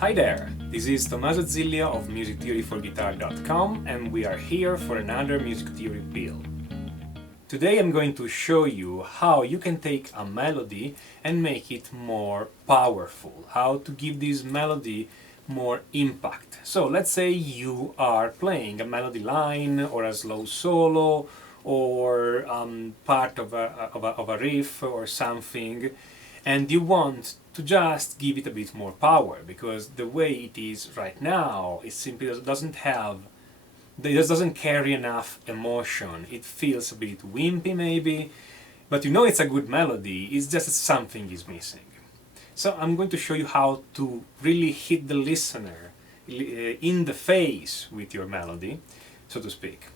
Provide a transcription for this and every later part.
Hi there, this is Tommaso Ziglia of musictheoryforguitar.com and we are here for another music theory build. Today I'm going to show you how you can take a melody and make it more powerful, how to give this melody more impact. So let's say you are playing a melody line or a slow solo or part of a riff or something, and you want to just give it a bit more power, because the way it is right now, it simply doesn't carry enough emotion. It feels a bit wimpy maybe, but you know it's a good melody, it's just that something is missing. So I'm going to show you how to really hit the listener in the face with your melody, so to speak.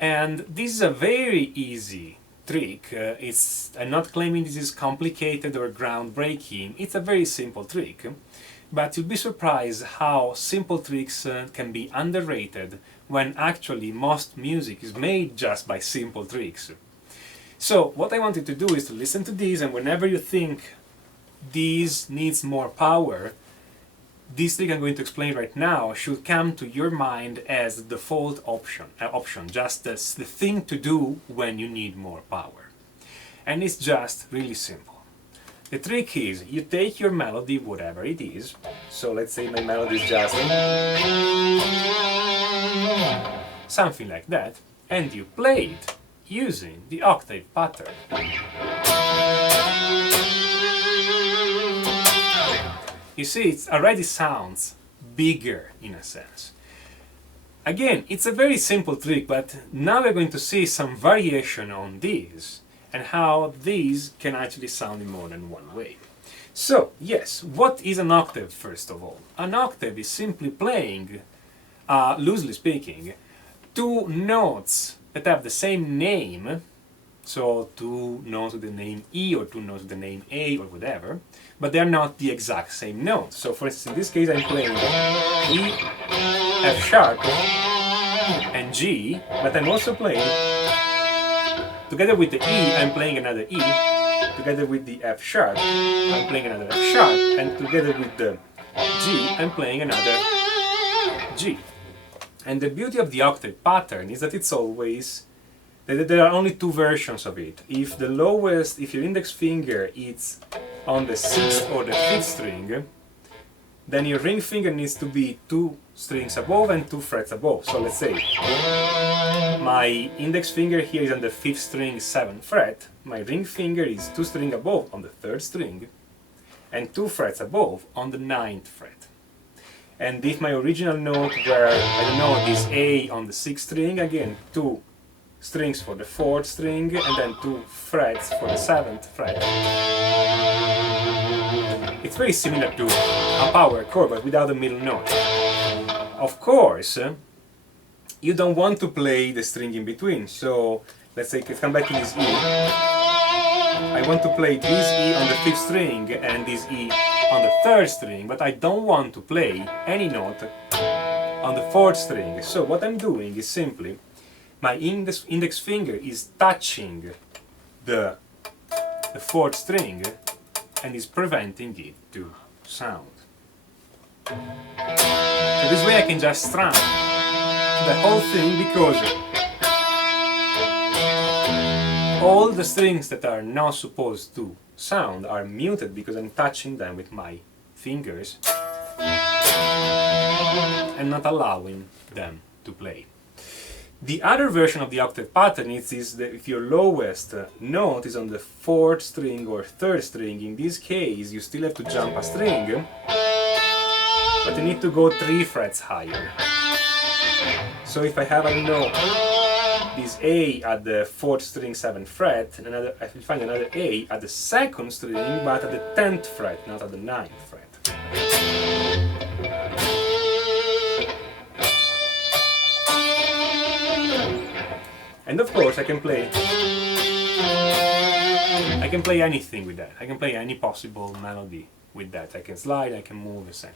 And this is a very easy trick. I'm not claiming this is complicated or groundbreaking, it's a very simple trick, but you'll be surprised how simple tricks can be underrated when actually most music is made just by simple tricks. So what I want you to do is to listen to these, and whenever you think this needs more power, this trick I'm going to explain right now should come to your mind as the default option, just as the thing to do when you need more power. And it's just really simple. The trick is, you take your melody, whatever it is, so let's say my melody is just something like that, and you play it using the octave pattern. You see, it already sounds bigger in a sense. Again, it's a very simple trick, but now we're going to see some variation on these and how these can actually sound in more than one way. So, yes, what is an octave first of all? An octave is simply playing, loosely speaking, two notes that have the same name. So two notes with the name E or two notes with the name A or whatever, but they're not the exact same note. So for instance, in this case I'm playing E, F sharp and G, but I'm also playing, together with the E, I'm playing another E, together with the F sharp, I'm playing another F sharp, and together with the G, I'm playing another G. And the beauty of the octave pattern is that it's always there are only two versions of it. If your index finger is on the 6th or the 5th string, then your ring finger needs to be 2 strings above and 2 frets above. So let's say my index finger here is on the 5th string, 7th fret, my ring finger is 2 strings above on the 3rd string and 2 frets above on the 9th fret. And if my original note were, I don't know, this A on the 6th string, again 2 strings for the 4th string and then 2 frets for the 7th fret. It's very similar to a power chord, but without a middle note. Of course, you don't want to play the string in between, so let's say let's come back to this E. I want to play this E on the 5th string and this E on the 3rd string, but I don't want to play any note on the 4th string. So what I'm doing is simply my index finger is touching the 4th string and is preventing it to sound. So this way I can just strum the whole thing, because all the strings that are not supposed to sound are muted because I'm touching them with my fingers and not allowing them to play. The other version of the octave pattern is that if your lowest note is on the 4th string or 3rd string, in this case you still have to jump a string, but you need to go 3 frets higher. So if I have, I don't know, this A at the 4th string, 7th fret, and I will find another A at the 2nd string, but at the 10th fret, not at the 9th fret. And of course I can play anything with that. I can play any possible melody with that. I can slide, I can move, etc.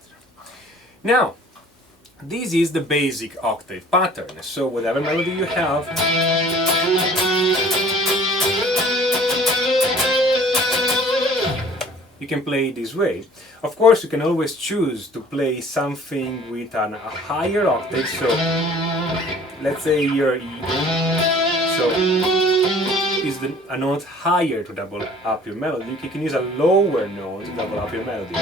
Now, this is the basic octave pattern. So whatever melody you have, you you can play it this way. Of course, you can always choose to play something with a higher octave. So let's say your E. So is a note higher to double up your melody. You can use a lower note to double up your melody.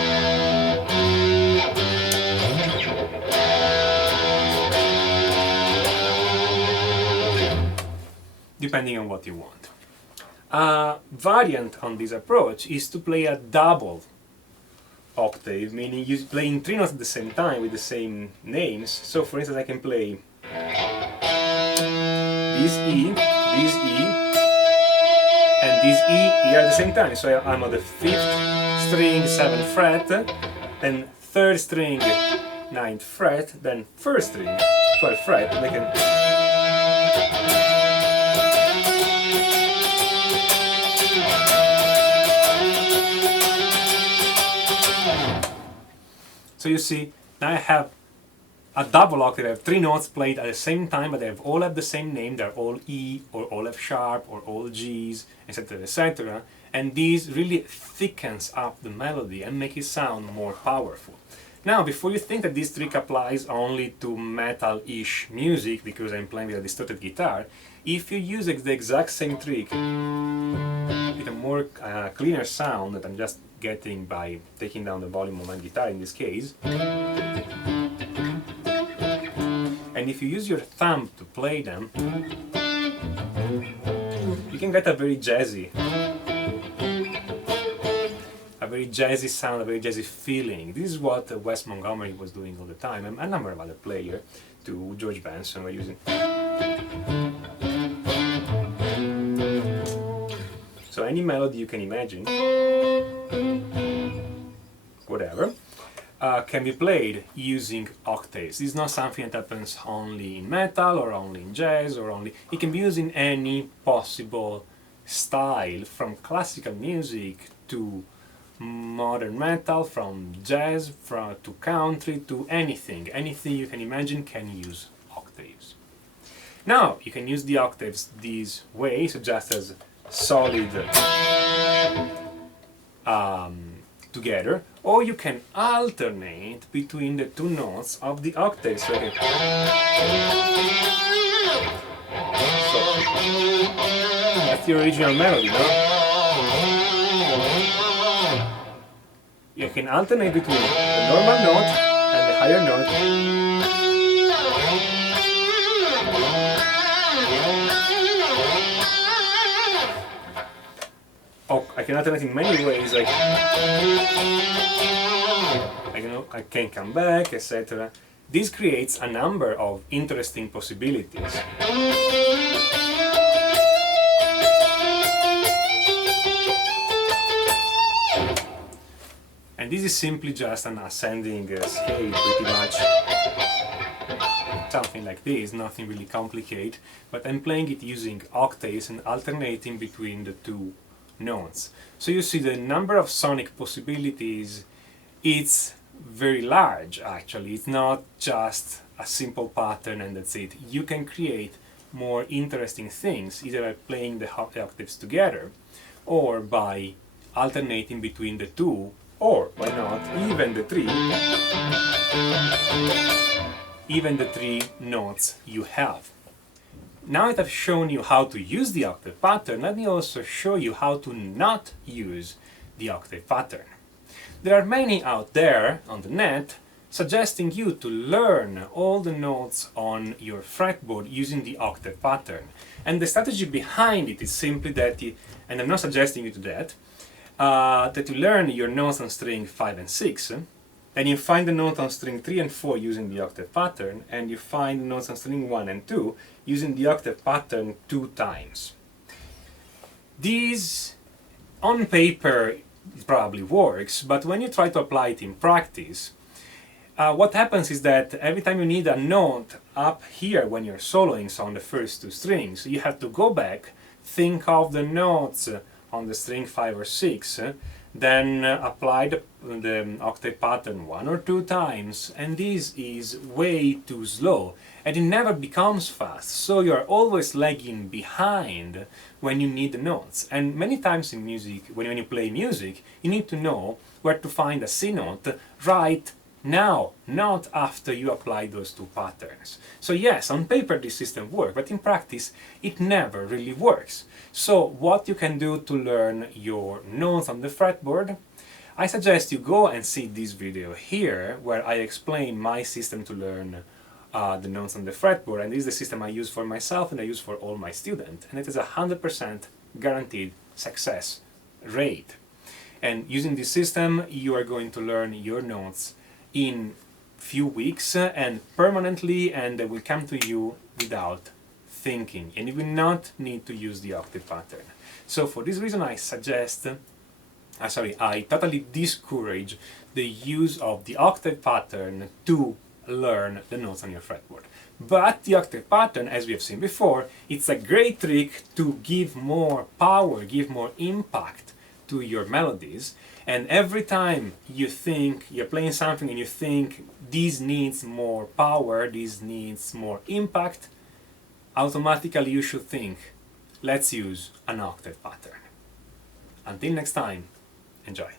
Depending on what you want. A variant on this approach is to play a double octave, meaning you playing 3 notes at the same time with the same names. So for instance, I can play this E, and this E here at the same time. So I'm on the 5th string, 7th fret, then 3rd string, 9th fret, then 1st string, 12th fret, and I can. So you see, now I have a double octave. I have 3 notes played at the same time, but they all have the same name. They're all E, or all F sharp, or all Gs, etc., etc. And this really thickens up the melody and make it sound more powerful. Now, before you think that this trick applies only to metal-ish music, because I'm playing with a distorted guitar, if you use the exact same trick with a more cleaner sound that I'm just getting by taking down the volume of my guitar in this case, and if you use your thumb to play them, you can get a very jazzy sound, a very jazzy feeling. This is what Wes Montgomery was doing all the time, and a number of other players, too. George Benson were using. So any melody you can imagine, whatever, can be played using octaves. This is not something that happens only in metal or only in jazz or only. It can be used in any possible style, from classical music to modern metal, from jazz to country to anything. Anything you can imagine can use octaves. Now you can use the octaves this way, so just as solid together, or you can alternate between the 2 notes of the octaves. So that's the original melody, no? You can alternate between the normal note and the higher note. Oh, I can alternate in many ways, like I can come back, etc. This creates a number of interesting possibilities. And this is simply just an ascending scale, pretty much. Something like this, nothing really complicated, but I'm playing it using octaves and alternating between the 2 notes. So you see the number of sonic possibilities, it's very large actually. It's not just a simple pattern and that's it. You can create more interesting things either by playing the octaves together or by alternating between the 2, or why not even the 3 notes you have. Now that I've shown you how to use the octave pattern, let me also show you how to not use the octave pattern. There are many out there on the net suggesting you to learn all the notes on your fretboard using the octave pattern. And the strategy behind it is simply that, and I'm not suggesting you to that you learn your notes on string 5 and 6, then you find the note on string 3 and 4 using the octave pattern, and you find the notes on string 1 and 2 using the octave pattern 2 times. This, on paper, it probably works, but when you try to apply it in practice, what happens is that every time you need a note up here when you're soloing, so on the first 2 strings, you have to go back, think of the notes on the string 5 or 6, then apply the octave pattern 1 or 2 times, and this is way too slow and it never becomes fast, so you're always lagging behind when you need the notes. And many times in music, when you play music, you need to know where to find a C note right now, not after you apply those 2 patterns. So yes, on paper this system works, but in practice it never really works. So what you can do to learn your notes on the fretboard, I suggest you go and see this video here where I explain my system to learn the notes on the fretboard, and this is the system I use for myself and I use for all my students, and it is 100% guaranteed success rate. And using this system you are going to learn your notes in few weeks and permanently, and they will come to you without thinking, and you will not need to use the octave pattern. So for this reason I totally discourage the use of the octave pattern to learn the notes on your fretboard. But the octave pattern, as we have seen before, it's a great trick to give more power, give more impact to your melodies. And every time you think you're playing something and you think this needs more power, this needs more impact, automatically you should think, let's use an octave pattern. Until next time, enjoy.